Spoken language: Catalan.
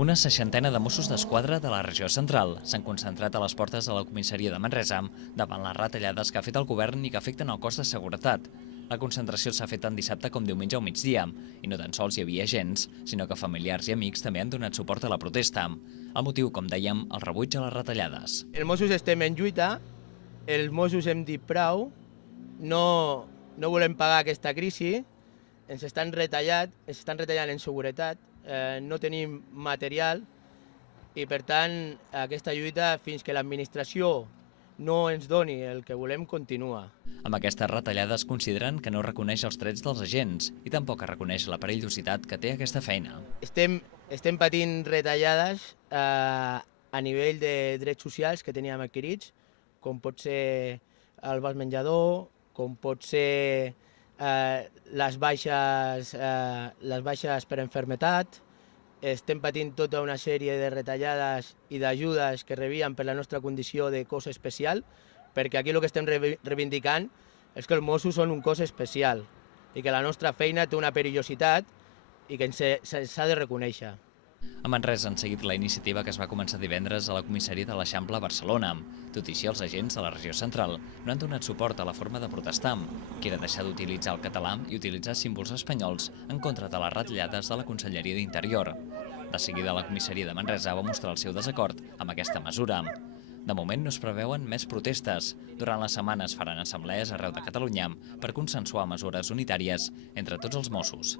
Una seixantena de Mossos d'Esquadra de la regió central s'han concentrat a les portes de la comissaria de Manresa davant les retallades que ha fet el govern i que afecten el cos de seguretat. La concentració s'ha fet tant dissabte com diumenge al migdia i no tan sols hi havia agents, sinó que familiars i amics també han donat suport a la protesta. El motiu, com dèiem, el rebuig a les retallades. Els Mossos estem en lluita, els Mossos hem dit prou, no volem pagar aquesta crisi, ens estan retallant en seguretat, no tenim material i per tant aquesta lluita fins que l'administració no ens doni el que volem continua. Amb aquestes retallades consideren que no reconeix els drets dels agents i tampoc reconeix la perillositat que té aquesta feina. Estem patint retallades a nivell de drets socials que teníem adquirits, com pot ser el vals menjador, com pot ser les baixes per enfermetat. Estem patint tota una sèrie de retallades i d'ajudes que rebíem per la nostra condició de cos especial, perquè aquí el que estem reivindicant és que els Mossos són un cos especial i que la nostra feina té una perillositat i que s'ha de reconèixer. A Manresa han seguit la iniciativa que es va començar divendres a la comissaria de l'Eixample a Barcelona. Tot i així, els agents de la regió central no han donat suport a la forma de protestar, que era deixar d'utilitzar el català i utilitzar símbols espanyols en contra de les retallades de la Conselleria d'Interior. De seguida, la comissaria de Manresa va mostrar el seu desacord amb aquesta mesura. De moment no es preveuen més protestes. Durant la setmana es faran assemblees arreu de Catalunya per consensuar mesures unitàries entre tots els Mossos.